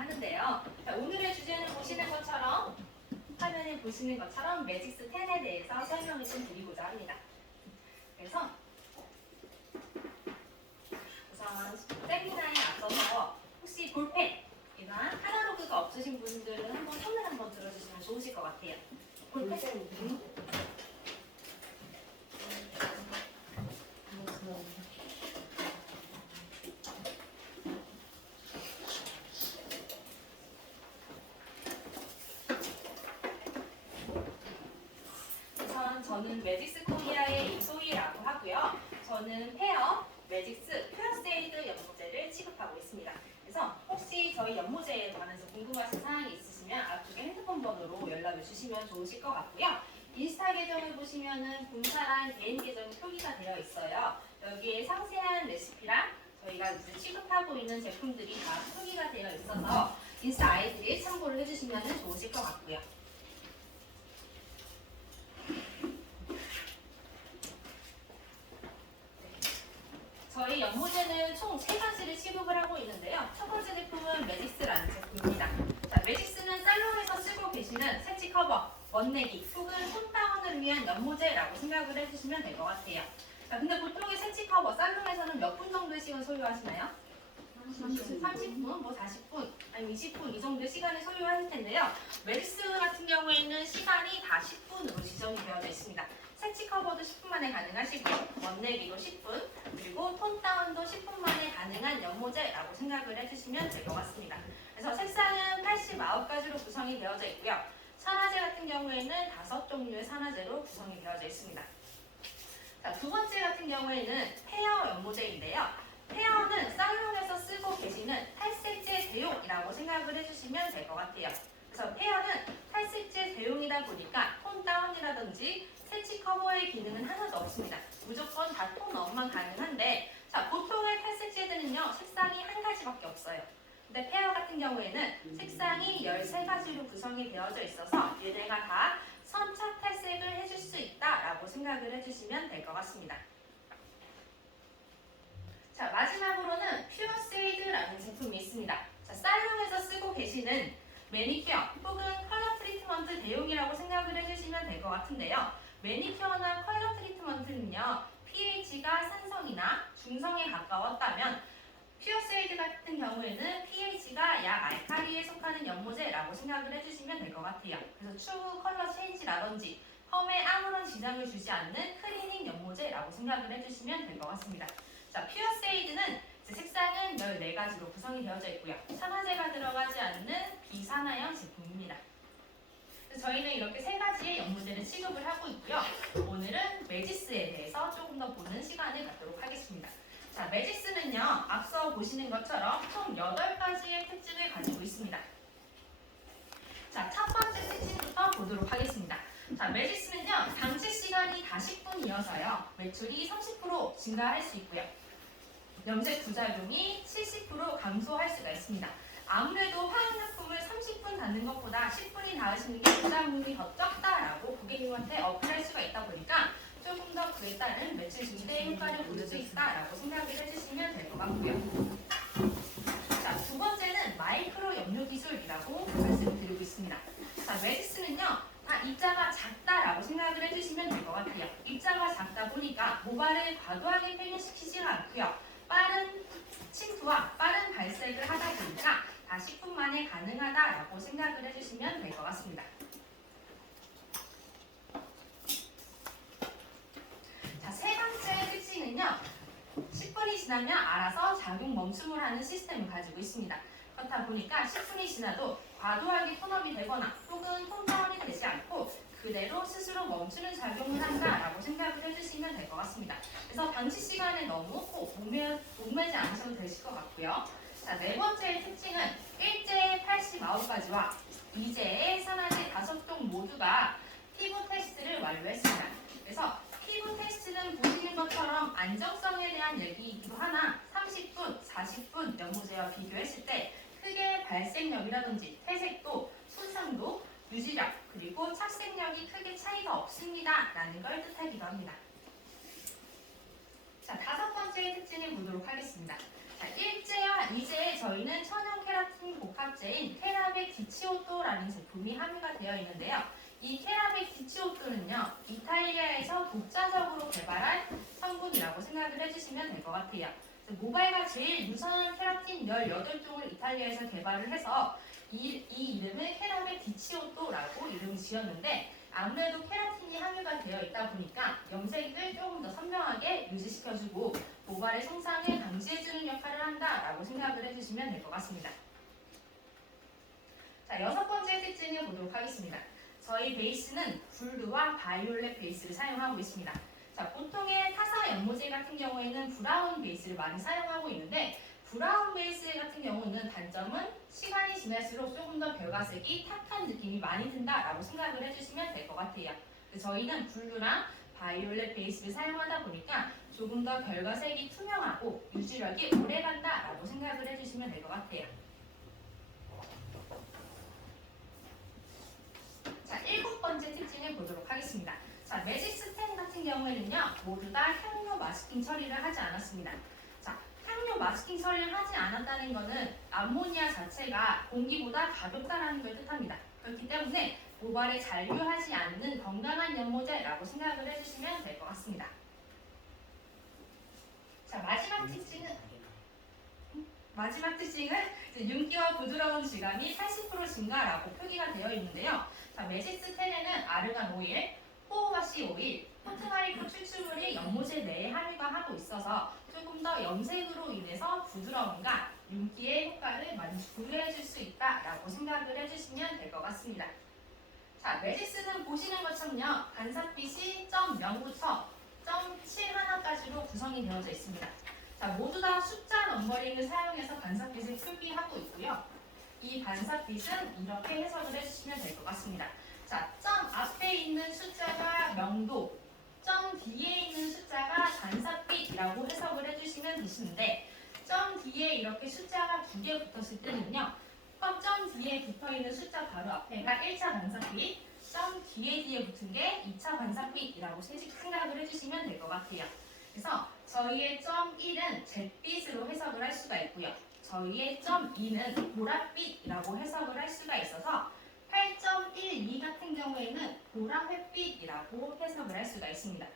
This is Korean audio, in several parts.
하는데요. 자, 오늘의 주제는 보시는 것처럼 화면에 보시는 것처럼 매직스 10에 대해서 설명을 좀 드리고자 합니다. 그래서 우선 세미나에 앞서서 혹시 볼펜이나 아날로그가 없으신 분들은 한번 손을 한번 들어주시면 좋으실 것 같아요. 볼펜. 저는 매직스 코리아의 이소희라고 하고요. 저는 페어, 매직스, 퓨어세이드 연모제를 취급하고 있습니다. 그래서 혹시 저희 연모제에 관해서 궁금하신 사항이 있으시면 앞쪽에 핸드폰 번호로 연락을 주시면 좋으실 것 같고요. 인스타 계정을 보시면은 분사랑 개인 계정이 표기가 되어 있어요. 여기에 상세한 레시피랑 저희가 이제 취급하고 있는 제품들이 다 표기가 되어 있어서 인스타 아이디를 참고를 해주시면 좋으실 것 같고요. 저희 연모제는 총 3가지를 취급을 하고 있는데요. 첫 번째 제품은 매직스라는 제품입니다. 자, 매직스는 살롱에서 쓰고 계시는 세치 커버, 멋내기 혹은 톤다운을 위한 연모제라고 생각을 해주시면 될 것 같아요. 자, 근데 보통의 세치 커버, 살롱에서는 몇 분 정도의 시간 소요하시나요? 30분, 뭐 40분, 아니면 20분 이 정도의 시간을 소요하실 텐데요. 매직스 같은 경우에는 시간이 다 10분으로 지정이 되어져 있습니다. 세치 커버도 10분 만에 가능하시고요. 멋내기도 10분, 그리고 톤 다운도 10분 만에 가능한 연모제라고 생각을 해주시면 될 것 같습니다. 그래서 색상은 89가지로 구성이 되어져 있고요. 산화제 같은 경우에는 5종류의 산화제로 구성이 되어져 있습니다. 자, 두 번째 같은 경우에는 페어 연모제인데요. 페어는 살롱에서 쓰고 계시는 탈색제 대용이라고 생각을 해주시면 될 것 같아요. 그래서 페어는 탈색제 대용이다 보니까 톤 다운이라든지 세치 커버의 기능은 하나도 없습니다. 무조건 다 톤 업만 가능한데, 자, 보통의 탈색제들은요 색상이 한 가지밖에 없어요. 근데 페어 같은 경우에는 색상이 13가지로 구성이 되어져 있어서 얘네가 다 선착 탈색을 해줄 수 있다라고 생각을 해주시면 될 것 같습니다. 자, 마지막으로는 퓨어세이드라는 제품이 있습니다. 자, 살롱에서 쓰고 계시는 매니큐어 혹은 컬러 트리트먼트 대용이라고 생각을 해주시면 될 것 같은데요. 매니큐어나 컬러 트리트먼트는요, pH가 산성이나 중성에 가까웠다면 퓨어세이드 같은 경우에는 pH가 약 알칼리에 속하는 연모제라고 생각을 해주시면 될 것 같아요. 그래서 추후 컬러 체인지라든지 펌에 아무런 지장을 주지 않는 클리닝 연모제라고 생각을 해주시면 될 것 같습니다. 자, 퓨어세이드는 색상은 14가지로 구성이 되어져 있고요. 산화제가 들어가지 않는 비산화형 제품입니다. 저희는 이렇게 3가지의 연모제를 취급을 하고 있고요. 오늘은 매직스에 대해서 조금 더 보는 시간을 갖도록 하겠습니다. 자, 매직스는요, 앞서 보시는 것처럼 총 8가지의 특징을 가지고 있습니다. 자, 첫 번째 특징부터 보도록 하겠습니다. 자, 매직스는요, 방치 시간이 다 10분이어서요, 매출이 30% 증가할 수 있고요. 염색 부작용이 70% 감소할 수가 있습니다. 아무래도 화학약품을 30분 닿는 것보다 10분이 닿으시는 게 부작용이 더 적다라고 고객님한테 어필할 수가 있다 보니까 조금 더 그에 따른 매출 증대 효과를 볼 수 있다라고 생각을 해주시면 될 것 같고요. 자, 두 번째는 마이크로 염료 기술이라고 말씀을 드리고 있습니다. 자, 매직스는요, 입자가 작다라고 생각을 해주시면 될 것 같아요. 입자가 작다 보니까 모발을 과도하게 팽현시키지가 않고요. 빠른 침투와 빠른 발색을 하다 보니까 다 10분 만에 가능하다라고 생각을 해주시면 될 것 같습니다. 자, 세 번째 특징은요, 10분이 지나면 알아서 작용 멈춤을 하는 시스템을 가지고 있습니다. 그렇다 보니까 10분이 지나도 과도하게 톤업이 되거나 혹은 톤다운이 되지 않고 그대로 스스로 멈추는 작용을 한다라고 생각을 해주시면 될 것 같습니다. 그래서 방치 시간에 너무 목매지 않으셔도 되실 것 같고요. 자, 네 번째 특징은 1제의 89가지와 2제의 산화제 5종 모두가 피부 테스트를 완료했습니다. 그래서 피부 테스트는 보시는 것처럼 안정성에 대한 얘기이기도 하나 30분, 40분 연모제와 비교했을 때 크게 발색력이라든지 퇴색도, 손상도, 유지력, 그리고 착색력이 크게 차이가 없습니다 라는 걸 뜻하기도 합니다. 자, 5번째 특징을 보도록 하겠습니다. 자, 1제와 2제에 저희는 천연 케라틴 복합제 약재인 테라백 디치오토라는 제품이 함유가 되어 있는데요. 이 테라백 디치오토는요, 이탈리아에서 독자적으로 개발한 성분이라고 생각을 해주시면 될 것 같아요. 모발과 제일 유사한 케라틴 18종을 이탈리아에서 개발을 해서 이 이름을 테라백 디치오토라고 이름을 지었는데, 아무래도 케라틴이 함유가 되어 있다 보니까 염색을 조금 더 선명하게 유지시켜주고 모발의 성장을 방지해주는 역할을 한다라고 생각을 해주시면 될 것 같습니다. 자, 6번째 특징을 보도록 하겠습니다. 저희 베이스는 블루와 바이올렛 베이스를 사용하고 있습니다. 자, 보통의 타사 연모제 같은 경우에는 브라운 베이스를 많이 사용하고 있는데, 브라운 베이스 같은 경우는 단점은 시간이 지날수록 조금 더 별과색이 탁한 느낌이 많이 든다라고 생각을 해주시면 될 것 같아요. 저희는 블루랑 바이올렛 베이스를 사용하다 보니까 조금 더 별과색이 투명하고 유지력이 오래간다라고 생각을 해주시면 될 것 같아요. 자, 7번째 특징을 보도록 하겠습니다. 자, 매직 스텐 같은 경우에는요, 모두 다 향료 마스킹 처리를 하지 않았습니다. 자, 향료 마스킹 처리를 하지 않았다는 것은 암모니아 자체가 공기보다 가볍다는 걸 뜻합니다. 그렇기 때문에 모발에 잔류하지 않는 건강한 연모제라고 생각을 해주시면 될 것 같습니다. 자, 마지막 특징은 윤기와 부드러운 질감이 80% 증가라고 표기가 되어 있는데요. 자, 매직스10에는 아르간 오일, 호호바시 오일, 포트마리크 추출물이 연모제 내에 함유가 하고 있어서 조금 더 염색으로 인해서 부드러움과 윤기의 효과를 많이 부여해줄 수 있다라고 생각을 해주시면 될 것 같습니다. 자, 매직스는 보시는 것처럼요, 반사빛이 0.0부터 0.71까지로 구성이 되어져 있습니다. 자, 모두 다 숫자 넘버링을 사용해서 반사빛을 표기하고 있고요. 이 반사빛은 이렇게 해석을 해주시면 될 것 같습니다. 자, 점 앞에 있는 숫자가 명도, 점 뒤에 있는 숫자가 반사빛이라고 해석을 해주시면 되시는데, 점 뒤에 이렇게 숫자가 2개 붙었을 때는요, 점 뒤에 붙어있는 숫자 바로 앞에가 1차 반사빛, 점 뒤에 붙은 게 2차 반사빛이라고 생각을 해주시면 될 것 같아요. 그래서 저희의 점 1은 잿빛으로 해석을 할 수가 있고요. 저희의 점 2는 보랏빛이라고 해석을 할 수가 있어서 8.12 같은 경우에는 보라횃빛이라고 해석을 할 수가 있습니다.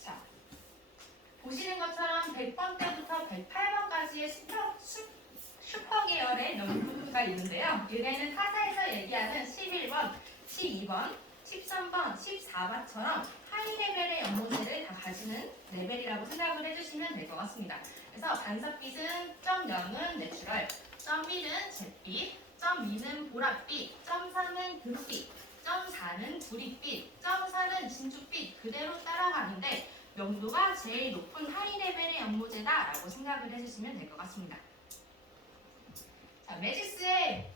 자, 보시는 것처럼 100번 때부터 108번까지의 슈퍼 계열의 연구가 있는데요. 얘네는 타사에서 얘기하는 11번, 12번, 13번, 14번처럼 하이 레벨의 연모제를 다 가지는 레벨이라고 생각을 해주시면 될 것 같습니다. 그래서 반사빛은 0.0은 내추럴, 1은 잿빛, 2는 보랏빛, 3는 금빛, 4는 구릿빛, 4는 진주빛 그대로 따라가는데 명도가 제일 높은 하이 레벨의 연모제다라고 생각을 해주시면 될 것 같습니다. 자, 매직스의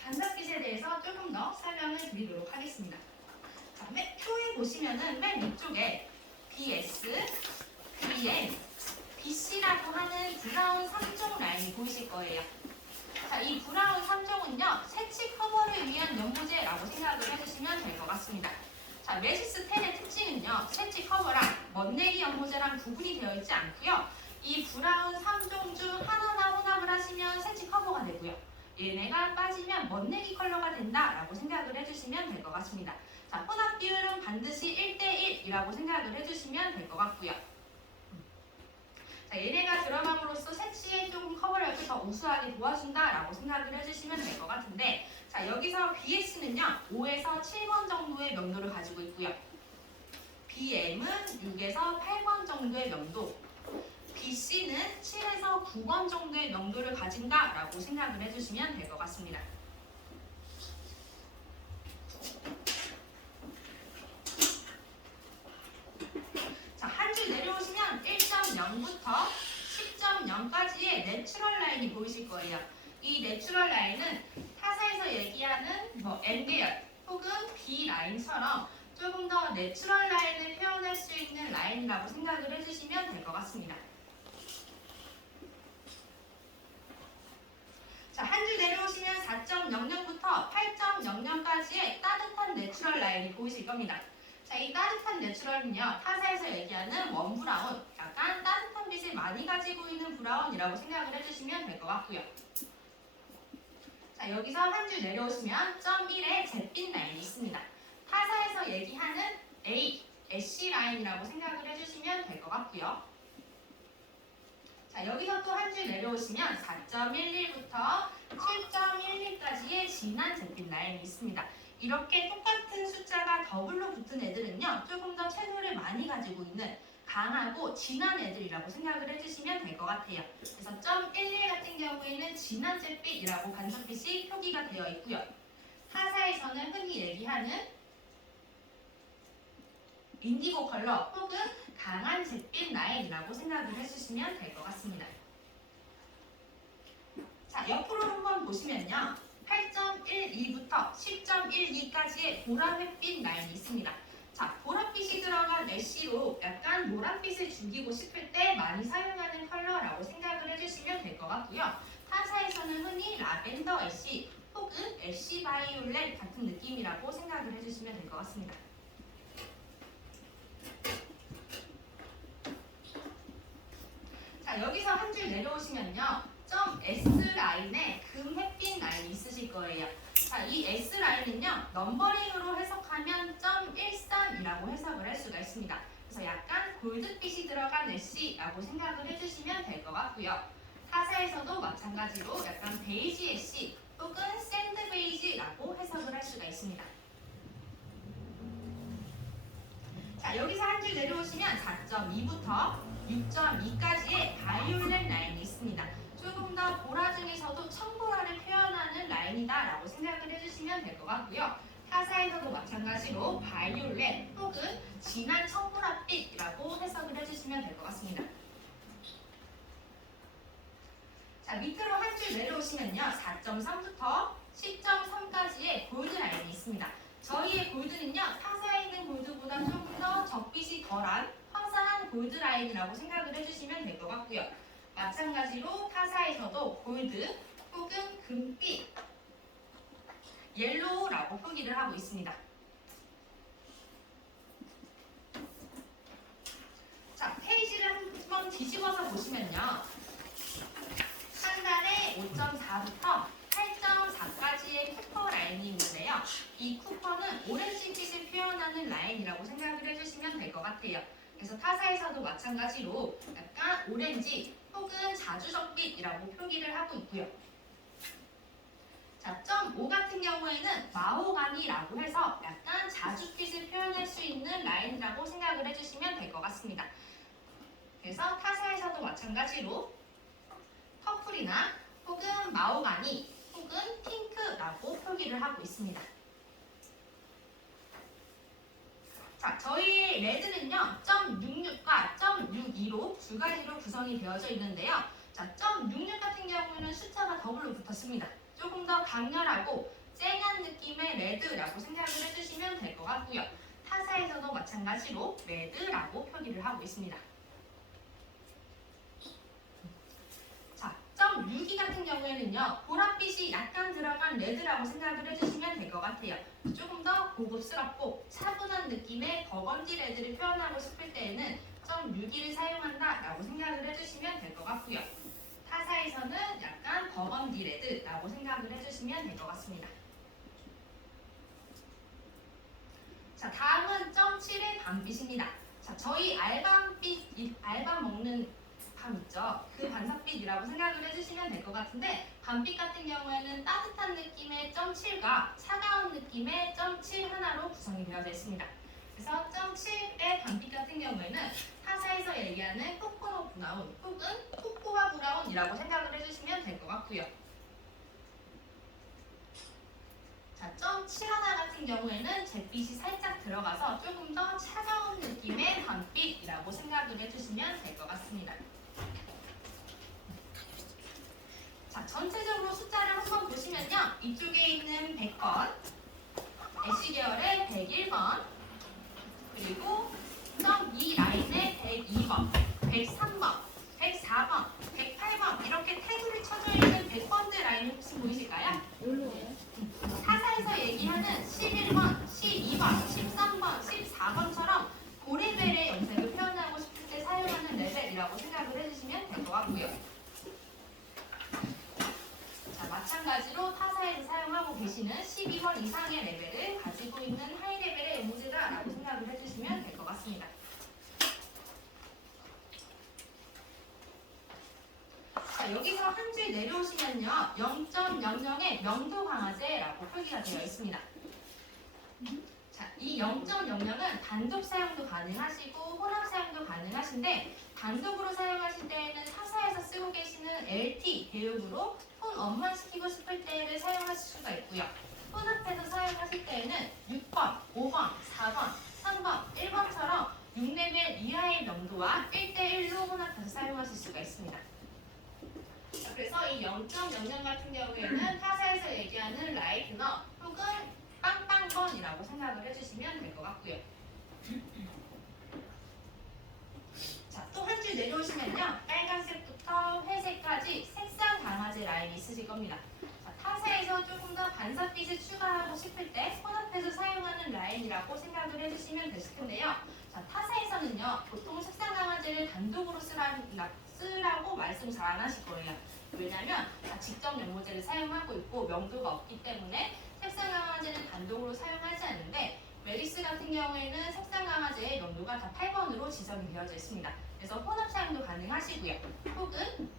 반사빛에 대해서 조금 더 설명을 드리도록 하겠습니다. 자, 표에 보시면은 맨 위쪽에 BS, BM, BC라고 하는 브라운 3종 라인이 보이실 거예요. 자, 이 브라운 3종은요, 새치 커버를 위한 연모제라고 생각을 해주시면 될 것 같습니다. 자, 매직스 10의 특징은요, 새치 커버랑 멋내기 연모제랑 구분이 되어 있지 않고요. 이 브라운 3종 중 하나만 혼합을 하시면 새치 커버가 되고요. 얘네가 빠지면 멋내기 컬러가 된다라고 생각을 해주시면 될 것 같습니다. 자, 혼합 비율은 반드시 1대1이라고 생각을 해주시면 될 것 같고요. 자, 얘네가 들어감으로써 새치에 조금 커버력을 더 우수하게 도와준다라고 생각을 해주시면 될 것 같은데, 자, 여기서 BS는요 5에서 7번 정도의 명도를 가지고 있고요. BM은 6에서 8번 정도의 명도, BC는 7에서 9번 정도의 명도를 가진다라고 생각을 해주시면 될 것 같습니다. 자, 한 줄 내려오시면 1.0부터 10.0까지의 내추럴 라인이 보이실 거예요. 이 내추럴 라인은 타사에서 얘기하는 M 계열 혹은 B 라인처럼 조금 더 내추럴 라인을 표현할 수 있는 라인이라고 생각을 해주시면 될 것 같습니다. 자, 한 줄 내려오시면 4.00부터 8.00까지의 따뜻한 내추럴 라인이 보이실 겁니다. 자, 이 따뜻한 내추럴은요, 타사에서 얘기하는 원 브라운, 약간 따뜻한 빛을 햇빛을 많이 가지고 있는 브라운이라고 생각을 해주시면 될 것 같고요. 자, 여기서 한 줄 내려오시면 점 1에 잿빛 라인이 있습니다. 타사에서 얘기하는 A, 애쉬 라인이라고 생각을 해주시면 될 것 같고요. 자, 여기서 또 한 줄 내려오시면 4.11부터 7.12까지의 진한 잿빛 라인이 있습니다. 이렇게 똑같은 숫자가 더블로 붙은 애들은요, 조금 더 채도를 많이 가지고 있는 강하고 진한 애들이라고 생각을 해주시면 될 것 같아요. 그래서 점 11 같은 경우에는 진한 잿빛이라고 반사빛이 표기가 되어 있고요. 타사에서는 흔히 얘기하는 인디고 컬러 혹은 강한 잿빛 라인이라고 생각을 해주시면 될 것 같습니다. 자, 옆으로 한번 보시면요. 8.12부터 10.12까지의 보라 햇빛 라인이 있습니다. 자, 보랏빛이 들어간 애쉬로 약간 노란빛을 죽이고 싶을 때 많이 사용하는 컬러라고 생각을 해주시면 될 것 같고요. 타사에서는 흔히 라벤더 애쉬 혹은 애쉬 바이올렛 같은 느낌이라고 생각을 해주시면 될 것 같습니다. 자, 여기서 한 줄 내려오시면요. 점 S 라인에 금 햇빛 라인이 있으실 거예요. 자, 이 S 라인은요. 넘버링으로 해석하면 점 13이라고 해석을 할 수가 있습니다. 그래서 약간 골드빛이 들어간 애쉬라고 생각을 해주시면 될 것 같고요. 타사에서도 마찬가지로 약간 베이지 애쉬 혹은 샌드 베이지라고 해석을 할 수가 있습니다. 자, 여기서 한 줄 내려오시면 4.2부터 6.2까지의 바이올렛 라인이 있습니다. 조금 더 보라 중에서도 청보라를 표현하는 라인이다 라고 생각을 해주시면 될 것 같고요. 타사에서도 마찬가지로 바이올렛 혹은 진한 청보라빛이라고 해석을 해주시면 될 것 같습니다. 자, 밑으로 한 줄 내려오시면요. 4.3부터 10.3까지의 골드 라인이 있습니다. 저희의 골드는요. 타사에 있는 골드보다 조금 더 적빛이 덜한 화사한 골드 라인이라고 생각을 해주시면 될 것 같고요. 마찬가지로 타사에서도 골드 혹은 금빛, 옐로우라고 표기를 하고 있습니다. 자, 페이지를 한번 뒤집어서 보시면요. 상단에 5.4부터 8.4까지의 쿠퍼 라인이 있는데요. 이 쿠퍼는 오렌지빛을 표현하는 라인이라고 생각을 해주시면 될 것 같아요. 그래서 타사에서도 마찬가지로 약간 오렌지 혹은 자주적빛이라고 표기를 하고 있고요. 자, 점 5 같은 경우에는 마호가니라고 해서 약간 자주빛을 표현할 수 있는 라인이라고 생각을 해주시면 될 것 같습니다. 그래서 타사에서도 마찬가지로 퍼플이나 혹은 마호가니 혹은 핑크라고 표기를 하고 있습니다. 자, 저희 레드는요, 점 66과 점 62로 두 가지로 구성이 되어져 있는데요. 자, 점 66 같은 경우는 숫자가 더블로 붙었습니다. 조금 더 강렬하고 쨍한 느낌의 레드라고 생각을 해주시면 될 것 같고요. 타사에서도 마찬가지로 레드라고 표기를 하고 있습니다. 자, 점 62 같은 경우에는요, 보랏빛이 약간 들어간 레드라고 생각을 해주시면 될 것 같아요. 조금 더 고급스럽고 차분한 느낌의 버건디 레드를 표현하고 싶을 때에는 점 62를 사용한다라고 생각을 해주시면 될 것 같고요. 타사에서는 약간 버건디 레드라고 생각을 해주시면 될 것 같습니다. 자, 다음은 점 7의 밤빛입니다. 자, 저희 알밤빛, 알밤 먹는 밤 있죠? 그 반사빛이라고 생각을 해주시면 될 것 같은데, 밤빛 같은 경우에는 따뜻한 느낌의 점 7과 차가운 느낌의 점 7 하나로 구성이 되어져 있습니다. 그래서 점 7의 밤빛 같은 경우에는 타사에서 얘기하는 코코넛 브라운 혹은 코코아 브라운이라고 생각을 해주시면 될 것 같고요. 자, 점 7 하나 같은 경우에는 잿빛이 살짝 들어가서 조금 더 차가운 느낌의 밤빛이라고 생각을 해주시면 될 것 같습니다. 자, 전체적으로 숫자를 한번 보시면요. 이쪽에 있는 100번, 애쉬 계열의 101번, 그리고 점 2 라인의 102번, 103번, 104번, 108번 이렇게 태그를 쳐져 있는 100번째 라인 혹시 보이실까요? 타사에서 얘기하는 11번, 12번, 13번, 14번처럼 고레벨의 염색을 표현하고 싶을 때 사용하는 레벨이라고 생각을 해주시면 마찬가지로 타사에서 사용하고 계시는 12번 이상의 레벨을 가지고 있는 하이 레벨의 연모제다라고 생각을 해주시면 될 것 같습니다. 자, 여기서 한 줄 내려오시면요. 0.00의 명도 강화제라고 표기가 되어 있습니다. 자, 이 0.00은 단독 사용도 가능하시고 혼합 사용도 가능하신데 단독으로 사용하실 때에는 타사에서 쓰고 계시는 LT 대용으로 폰 업만 시키고 싶을 때를 사용하실 수가 있고요. 혼합해서 사용하실 때에는 6번, 5번, 4번, 3번, 1번처럼 6레벨 이하의 명도와 1대1로 혼합해서 사용하실 수가 있습니다. 자, 그래서 이 0.00 같은 경우에는 타사에서 얘기하는 라이트너 혹은 빵빵번이라고 생각을 해주시면 될 것 같고요. 자, 또 한 줄 내려오시면요. 빨간색부터 회색까지 색상 강화제 라인이 있으실 겁니다. 자, 타사에서 조금 더 반사빛을 추가하고 싶을 때 혼합해서 사용하는 라인이라고 생각을 해주시면 되실 텐데요. 자, 타사에서는요. 보통 색상 강화제를 단독으로 쓰라고 말씀 잘 안 하실 거예요. 왜냐하면 직접 연모제를 사용하고 있고 명도가 없기 때문에 색상 강화제는 단독으로 사용하지 않는데 메릭스 같은 경우에는 색상 강화제의 명도가 다 8번으로 지정이 되어져 있습니다. 그래서 혼합 사용도 가능하시고요. 혹은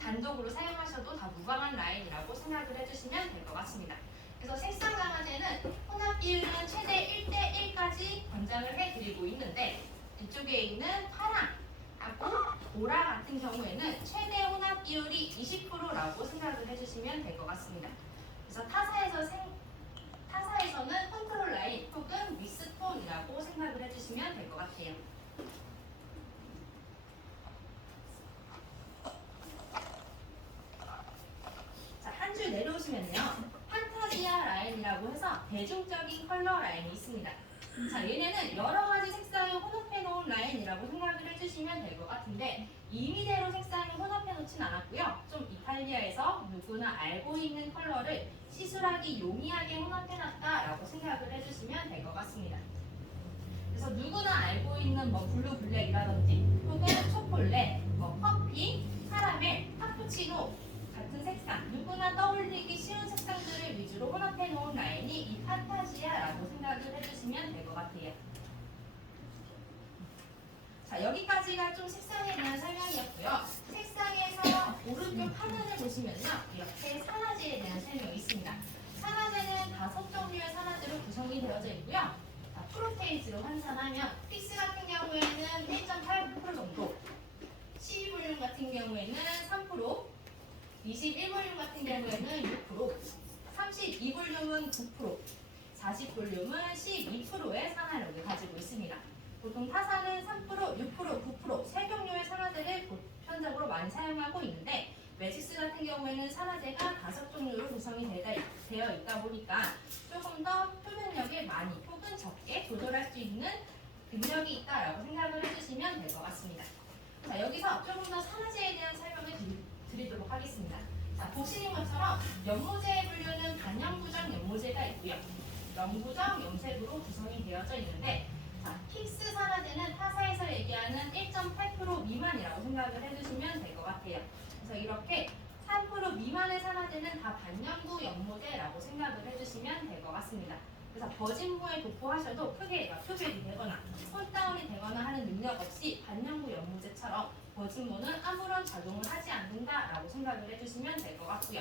단독으로 사용하셔도 다 무방한 라인이라고 생각을 해주시면 될 것 같습니다. 그래서 색상 강화제는 혼합 비율은 최대 1대1까지 권장을 해드리고 있는데 이쪽에 있는 파랑하고 보라 같은 경우에는 최대 혼합 비율이 20%라고 생각을 해주시면 될 것 같습니다. 그래서 타사에서는 컨트롤 라인 혹은 위스톤이라고 생각을 해주시면 될 것 같아요. 자, 한 줄 내려오시면요. 판타지아 라인이라고 해서 대중적인 컬러 라인이 있습니다. 자, 얘네는 여러 가지 색상을 혼합해 놓은 라인이라고 생각을 해주시면 될 것 같은데 임의대로 색상을 혼합해 놓진 않았고요. 좀 이탈리아에서 누구나 알고 있는 컬러를 시술하기 용이하게 혼합해 놨다라고 생각을 해주시면 될 것 같습니다. 그래서 누구나 알고 있는 뭐 블루 블랙이라든지 혹은 초콜릿, 뭐 커피, 카라멜, 카푸치노 같은 색상 누구나 떠올리기 쉬운 색상들을 위주로 혼합해 놓은 라인이 이 판타지아라고 생각을 해주시면 될 것 같아요. 자, 여기까지가 좀 색상에 대한 설명이었고요. 색상에서 오른쪽 하단을 보시면요. 이렇게 산화제에 대한 설명이 있습니다. 산화제는 5종류의 산화제로 구성이 되어져 있고요. 자, 프로테이즈로 환산하면 픽스 같은 경우에는 1.8% 정도, 12볼륨 같은 경우에는 3%, 21볼륨 같은 경우에는 6%, 32볼륨은 9%, 40볼륨은 12%의 산화력을 가지고 있습니다. 보통 타사는 3%, 6%, 9% 세 종류의 산화제를 보편적으로 많이 사용하고 있는데 매직스 같은 경우에는 산화제가 5종류로 구성이 되어 있다 보니까 조금 더 표면력을 많이 혹은 적게 조절할 수 있는 능력이 있다라고 생각을 해주시면 될 것 같습니다. 자, 여기서 조금 더 산화제에 대한 설명을 드리도록 하겠습니다. 자, 보시는 것처럼 연모제의 분류는 단영구정 연모제가 있고요. 영구정, 염색으로 구성이 되어져 있는데 자, 킥스 산화제는 타사에서 얘기하는 1.8% 미만이라고 생각을 해주시면 될 것 같아요. 그래서 이렇게 3% 미만의 산화제는 다 반영구 연모제라고 생각을 해주시면 될 것 같습니다. 그래서 버진부에 도포하셔도 크게 표백이 되거나 톤다운이 되거나 하는 능력 없이 반영구 연모제처럼 버진부는 아무런 작용을 하지 않는다라고 생각을 해주시면 될 것 같고요.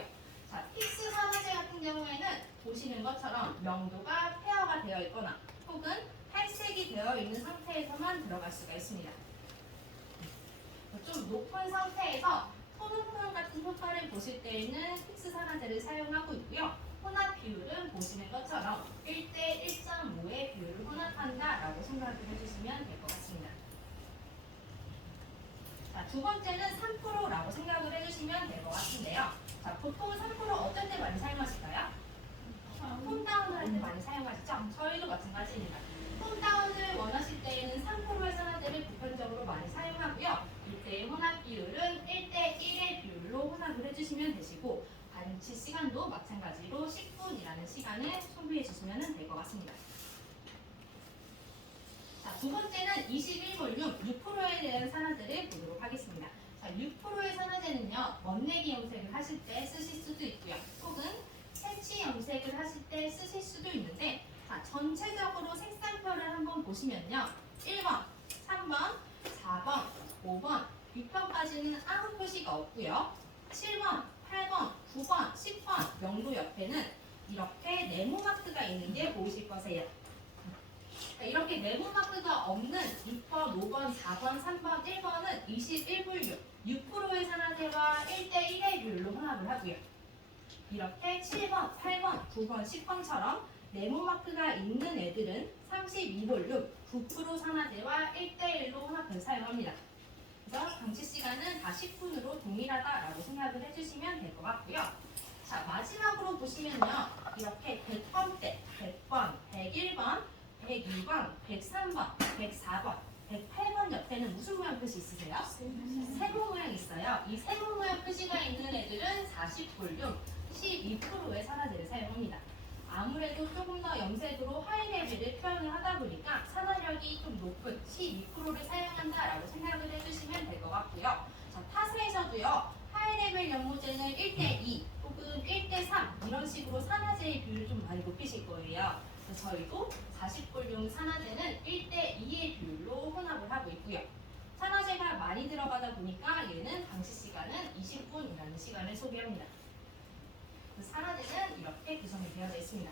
자, 픽스 산화제 같은 경우에는 보시는 것처럼 명도가 페어가 되어 있거나 혹은 탈색이 되어 있는 상태에서만 들어갈 수가 있습니다. 좀 높은 상태에서 톤오프 같은 효과를 보실 때에는 픽스 산화제를 사용하고 있고요. 혼합 비율은 보시는 것처럼 1대 1.5의 비율을 혼합한다라고 생각을 해주시면 될 것 같습니다. 자, 두 번째는 3%라고 생각을 해주시면 될 것 같은데요. 자, 보통 3% 어떨 때 많이 사용하실까요? 톤다운을 할 때 많이 사용하시죠? 저희도 마찬가지입니다. 톤다운을 원하실 때에는 3%의 산화제를 보편적으로 많이 사용하고요. 이때의 혼합 비율은 1대 1의 비율로 혼합을 해주시면 되시고 반치 시간도 마찬가지로 10분이라는 시간을 소비해 주시면 될 것 같습니다. 자, 두 번째는 21볼륨 6%에 대한 산화제를 보도록 하겠습니다. 자, 6%의 산화제는요, 멋내기 염색을 하실 때 쓰실 수도 있고요. 혹은 색치 염색을 하실 때 쓰실 수도 있는데, 자, 전체적으로 색상표를 한번 보시면요. 1번, 3번, 4번, 5번, 6번까지는 아무 표시가 없고요. 7번, 8번, 9번, 10번 명도 옆에는 이렇게 네모마크가 있는 게 보이실 거세요. 이렇게 네모마크가 없는 6번, 5번, 4번, 3번, 1번은 21분류 6%의 산화제와 1대1의 비율로 혼합을 하고요. 이렇게 7번, 8번, 9번, 10번처럼 네모마크가 있는 애들은 32볼륨 9% 산화제와 1대1로 혼합해서 사용합니다. 그래서 방치 시간은 다 10분으로 동일하다라고 생각을 해주시면 될 것 같고요. 자, 마지막으로 보시면요. 이렇게 100번대, 100번, 101번, 102번, 103번, 104번, 108번 옆에는 무슨 모양 표시 있으세요? 세모 모양 있어요. 이 세모 모양 표시가 있는 애들은 40볼륨 12%의 산화제를 사용합니다. 아무래도 조금 더 염색으로 하이 레벨을 표현을 하다 보니까 산화력이 좀 높은 12%를 사용한다라고 생각을 해주시면 될 것 같고요. 자, 타사에서도요. 하이 레벨 연모제는 1대2 혹은 1대3 이런 식으로 산화제의 비율을 좀 많이 높이실 거예요. 그래서 저희도 40볼륨 산화제는 1대2의 비율로 혼합을 하고 있고요. 산화제가 많이 들어가다 보니까 얘는 방치 시간은 20분이라는 시간을 소비합니다. 산화제는 이렇게 구성이 되어 있습니다.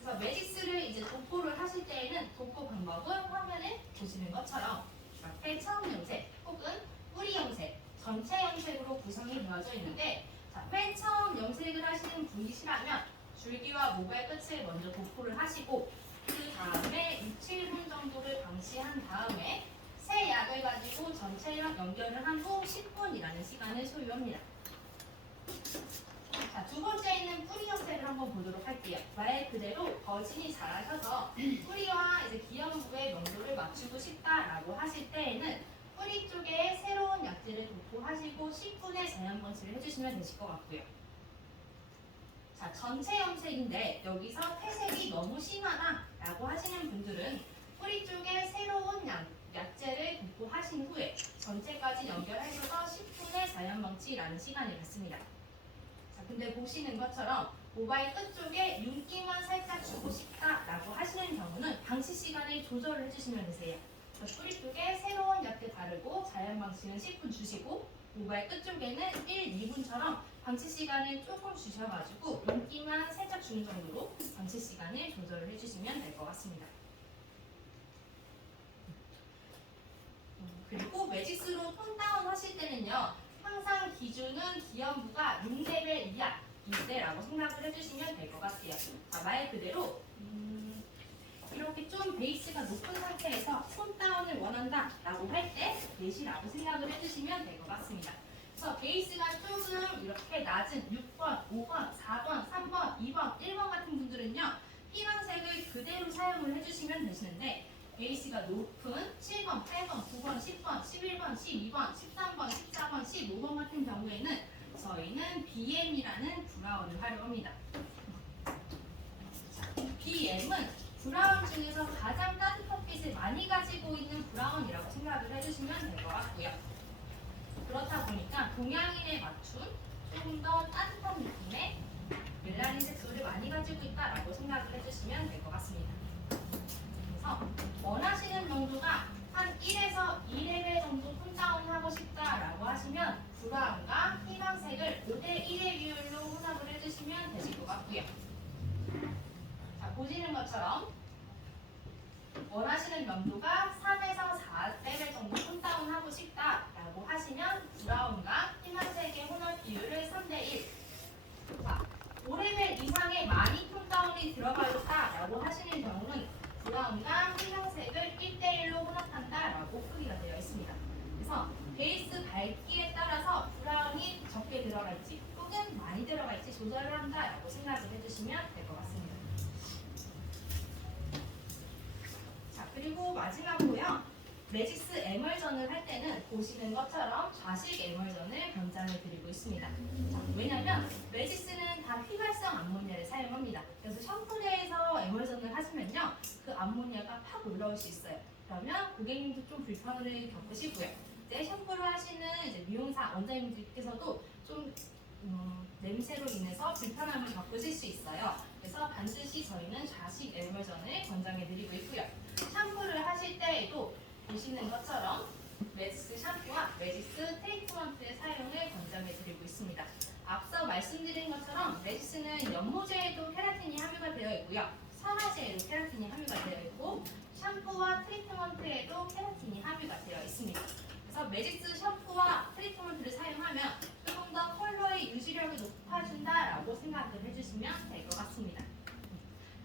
그래서 매직스를 이제 도포를 하실 때에는 도포 방법은 화면에 보시는 것처럼 이렇게 처음 염색 혹은 뿌리 염색, 전체 염색으로 구성이 되어져 있는데 자, 맨 처음 염색을 하시는 분이시라면 줄기와 모발 끝을 먼저 도포를 하시고 그 다음에 6, 7분 정도를 방치한 다음에 새 약을 가지고 전체랑 연결을 한 후 10분이라는 시간을 소요합니다. 자, 두 번째 있는 뿌리 염색을 한번 보도록 할게요. 말 그대로 거진이 자라셔서 뿌리와 이제 기염부의 명도를 맞추고 싶다라고 하실 때에는 뿌리 쪽에 새로운 약재를 도포하시고 10분의 자연 번치를 해주시면 되실 것 같고요. 자, 전체 염색인데 여기서 퇴색이 너무 심하다라고 하시는 분들은 뿌리 쪽에 새로운 약재를 도포하신 후에 전체까지 연결하셔서 10분의 자연 번치라는 시간을 갖습니다. 자, 근데 보시는 것처럼 모발 끝쪽에 윤기만 살짝 주고 싶다라고 하시는 경우는 방치 시간을 조절을 해주시면 되세요. 뿌리 쪽에 새로운 약재 바르고 자연 방치는 10분 주시고 모발 끝쪽에는 1, 2분처럼 방치 시간을 조금 주셔가지고 윤기만 살짝 주는 정도로 방치 시간을 조절을 해주시면 될 것 같습니다. 그리고 매직스로 톤 다운 하실 때는요. 항상 기준은 기염부가 6레벨 이하일 때라고 생각을 해주시면 될 것 같아요. 자, 말 그대로 이렇게 좀 베이스가 높은 상태에서 톤 다운을 원한다 라고 할 때 4시라고 생각을 해주시면 될 것 같습니다. 그래서 베이스가 조금 이렇게 낮은 6번, 5번, 4번, 3번, 2번, 1번 같은 분들은요. 피광색을 그대로 사용을 해주시면 되시는데 베이스가 높은 7번, 8번, 9번, 10번, 11번, 12번, 13번, 14번, 15번 같은 경우에는 저희는 BM이라는 브라운을 활용합니다. BM은 브라운 중에서 가장 따뜻한 빛을 많이 가지고 있는 브라운이라고 생각을 해주시면 될 것 같고요. 그렇다 보니까 동양인에 맞춘 조금 더 따뜻한 느낌의 멜라닌 색소를 많이 가지고 있다라고 생각을 해주시면 될 것 같습니다. 그래서 원하시는 농도가 한 1에서 2레벨 정도 톤다운 하고 싶다라고 하시면 브라운과 희망색을 5대1의 비율로 혼합을 해주시면 되실 것 같고요. 자, 보시는 것처럼 원하시는 명도가 3에서 4레벨 정도 톤다운 하고 싶다라고 하시면 브라운과 희망색의 혼합 비율을 3대1. 자, 5레벨 이상의 많이 톤다운이 들어가 있다라고 하시는 경우는 브라운과 희망색을 1대1로 혼합한다라고 표기가 되어 있습니다. 그래서 베이스 밝기에 따라서 브라운이 적게 들어갈지 혹은 많이 들어갈지 조절을 한다라고 생각을 해주시면 될 것 같습니다. 자, 그리고 마지막으로요. 매직스 에멀전을 할 때는 보시는 것처럼 좌식 에멀전을 권장을 드리고 있습니다. 자, 왜냐하면 매직스는 다 휘발성 암모니아를 사용합니다. 그래서 샴푸대에서 에멀전을 하시면요. 그 암모니아가 팍 올라올 수 있어요. 그러면 고객님도 좀 불편을 겪으시고요. 이제 샴푸를 하시는 이제 미용사 원장님들께서도 좀 냄새로 인해서 불편함을 겪으실 수 있어요. 그래서 반드시 저희는 좌식 에멀전을 권장해드리고 있고요. 샴푸를 하실 때에도 보시는 것처럼 매지스 샴푸와 매지스 트리트먼트의 사용을 권장해드리고 있습니다. 앞서 말씀드린 것처럼 매지스는 연모제에도 케라틴이 함유가 되어 있고요. 산화제에도 케라틴이 함유가 되어 있고 샴푸와 트리트먼트에도 케라틴이 함유가 되어 있습니다. 그래서 매지스 샴푸와 트리트먼트를 사용하면 조금 더 컬러의 유지력이 높아진다라고 생각을 해주시면 될 것 같습니다.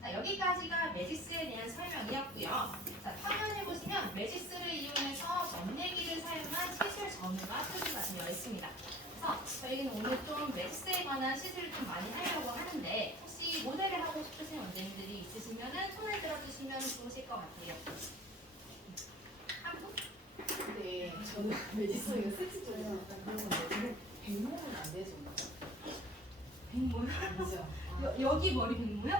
자, 여기까지가 매지스에 대한 설명이었고요. 자, 화면에 보시면 매지스를 이용해서 전내기를 사용한 시술 전후가 표시가 되어 있습니다. 그래서 저희는 오늘 좀 매지스에 관한 시술을 좀 많이 하려고 하는데 혹시 모델을 하고 싶으신 원장님들이 있으시면 손을 들어주시면 좋으실 것 같아요. 한 분? 근데 저는 메디슨이가 섹스 쪽에서 약간 그런 건데 백모는 안 되죠. 백모요? 아니죠. 여기 머리 백모요?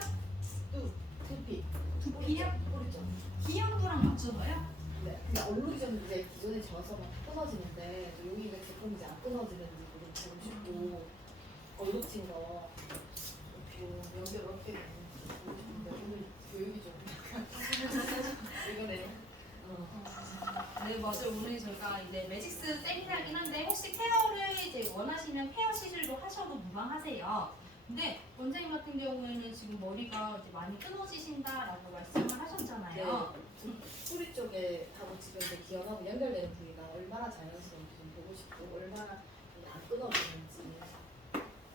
두피. 두피요? 오른쪽. 기형도랑 맞춰봐요? 네. 근데 얼룩이 좀 이제 기존에 져서 막 끊어지는데 여기가 제품이 이제 안 끊어지는지 보고 싶고 얼룩진 거 연결 어떻게 되는지 보고 싶은데 오늘 교육이 좀 이거네. 네, 맞아요. 오늘 저희가 이제 매직스 세미나긴 한데 혹시 케어를 이제 원하시면 케어 시술도 하셔도 무방하세요. 근데 원장님 같은 경우에는 지금 머리가 이제 많이 끊어지신다라고 말씀을 하셨잖아요. 뿌리 쪽에 하고 지금 이제 기형하고 연결되는 부위가 얼마나 자연스러운지 좀 보고 싶고 얼마나 안 끊어지는지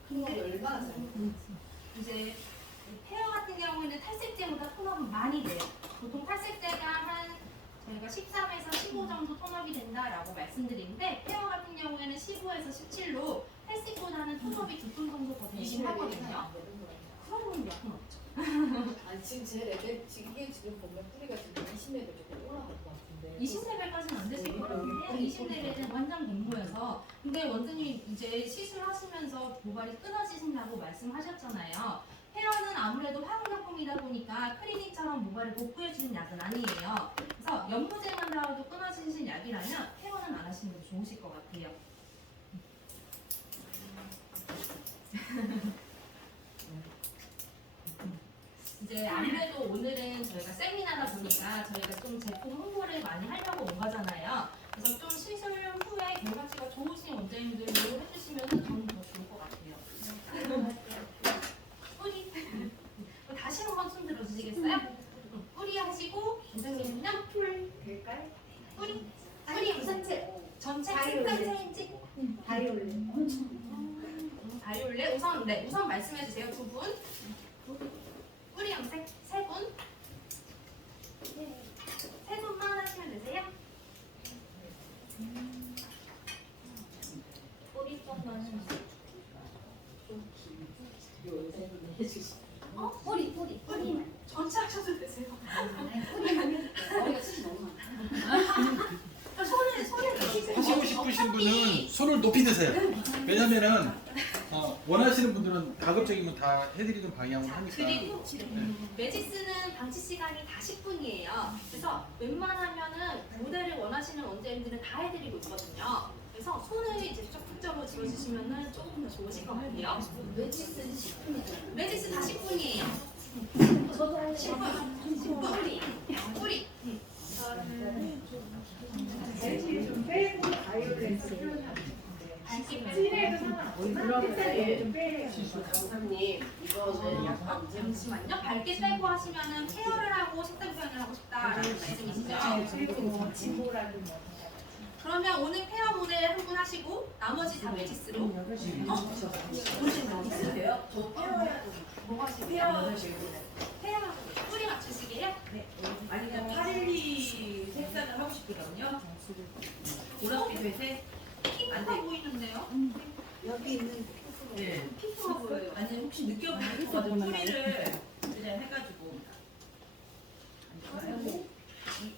톤업이 얼마나 자연스러운지. 이제 헤어 같은 경우에는 탈색제보다 톤업은 많이 돼요. 보통 탈색제가 한 저희가 13에서 15 정도 톤업이 된다라고 말씀드리는데 헤어 같은 경우에는 15에서 17로 탈색보다는 톤업이 2톤 정도 더 되긴 하거든요. 그러면 약은 없죠. 아니 지금 제 레벨 이게 지금 보면 뿌리가 지금 20레벨 정도 올라갈 것 같은데 20레벨까지는 안 되실 것 같은데 20레벨은 완전 백모여서 근데 원장님 이제 시술하시면서 모발이 끊어지신다고 말씀하셨잖아요. 헤어는 아무래도 화학약품이다 보니까 클리닉처럼 모발을 복구해주는 약은 아니에요. 그래서 연모제만 나와도 끊어지신 약이라면 헤어는 안 하시는 게 좋으실 것 같아요. 이제 아무래도 오늘은 저희가 세미나다 보니까 저희가 좀 제품 홍보를 많이 하려고 온 거잖아요. 그래서 좀 시술 후에 결과치가 좋으신 원장님들로 해주시면 저는 더 좋을 것 같아요. 뿌리 다시 한번 손 들어주시겠어요? 뿌리 하시고 원장님은요? 풀 될까요? 뿌리 전체 색상체인지 바이올렛 우선 말씀해 주세요. 두 분. 뿌리 염색 세 분. 세 분만 하시면 되세요. 뿌리 쪽만 요새는 해주시고 뿌리 전체 하셔도 되세요. 머리가 숱이 너무 많아. 손을 넣으세요. 하시고 싶으신 분은 손을 높이 드세요. 왜냐면은 원하시는 분들은 가급적이면 다 해드리는 방향으로 하니까. 그리고 매직스는 방치 시간이 다 10분이에요. 그래서 웬만하면은 모델을 원하시는 원장님들은 다 해드리고 있거든요. 그래서 손을 이제 적극적으로 집어주시면은 조금 더 좋으실 것 같아요. 매직스는 10분이잖아요. 매직스 다 10분이에요. 저도 10분. 뿌리. 벨기에 좀 빼고 바이올렛을 표현하는 밝게 빼고. 찐에도 상관없지만 색깔이 좀 빼야 강사님 이거는 약간 잠시만요. 밝게 빼고 하시면은 케어를 하고 색상 표현을 하고 싶다라는 말씀이시죠? 그리고 진보라는 뭐 그러면 오늘 페어 모델 한 분 하시고 나머지 다 매직스로. 오늘 매직스예요? 저 페어야 뭐 하시게요? 페어 뿌리 맞추시게요? 아니 그냥 812 색상을 하고 싶거든요. 보랏빛 회색. 핑크가 보이는데요? 여기 있는 네. 핑크가 보여요. 아니 혹시 느껴보셔가지고 뿌리를 그냥 해가지고.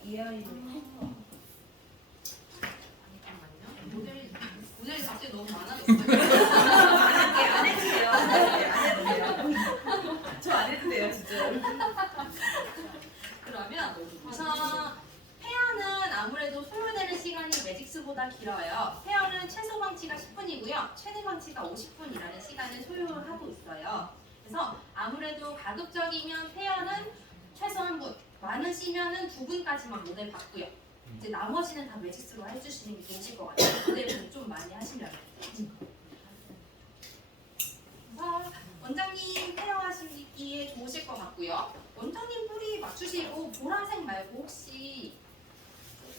이 아이는 잠깐만요. 모델이 갑자기 너무 많아졌어요. 안 해도 돼요. 안 해도 돼요. 저 안 해도 돼요 진짜. 그러면 우선 페어는 아무래도 소요되는 시간이 매직스보다 길어 시간을 소요하고 있어요. 그래서 아무래도 가급적이면 페어는 최소 한 분, 많으시면은 2분까지만 모델 받고요. 이제 나머지는 다 매직스로 해주시는 게 좋으실 것 같아요. 모델을 좀 많이 하시면. 그래서 원장님 페어하시기에 좋으실 것 같고요. 원장님 뿌리 맞추시고 보라색 말고 혹시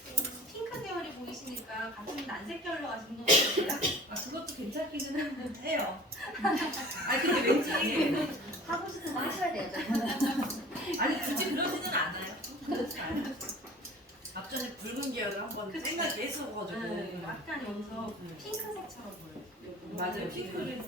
조금 핑크 계열이 보이시니까 같은 난색 계열로 가시는 건 어떠세요? 아, 그것도 괜찮기는 해요. 아 근데 왠지 하고 싶은 거 하셔야 돼요. 아니 굳이 그러지는 않아요. 그렇지 않아요. 앞전에 붉은 계열을 한번 생각이 했어가지고. 네, 약간 여기서 핑크색처럼 보여요. 맞아요. 핑크를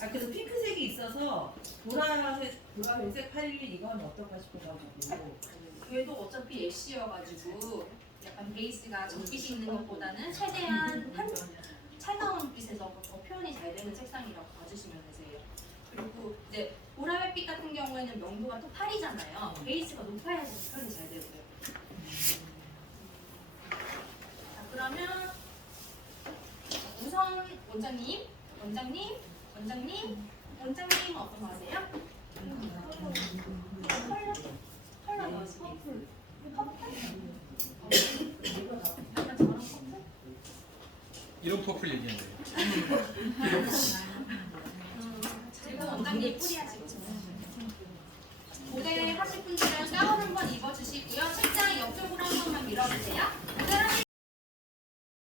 아 그래서 핑크색이 있어서 보라색 811 이건 어떨까 싶어가지고. 얘도 어차피 애쉬여가지고 약간 베이스가 적빛이 있는 것보다는 최대한 차가운 빛에서 더 표현이 잘 되는 색상이라고 봐주시면 되세요. 그리고 이제 보라색빛 같은 경우에는 명도가 또 8이잖아요. 베이스가 높아야지 표현이 잘 되고요. 자 그러면 우선 원장님 어떤 거 하세요? 컬러 넣으시기. 퍼플? 약간 저랑 퍼플? 이런 퍼플 얘기하는 거예요. 그리고 원장님 뿌리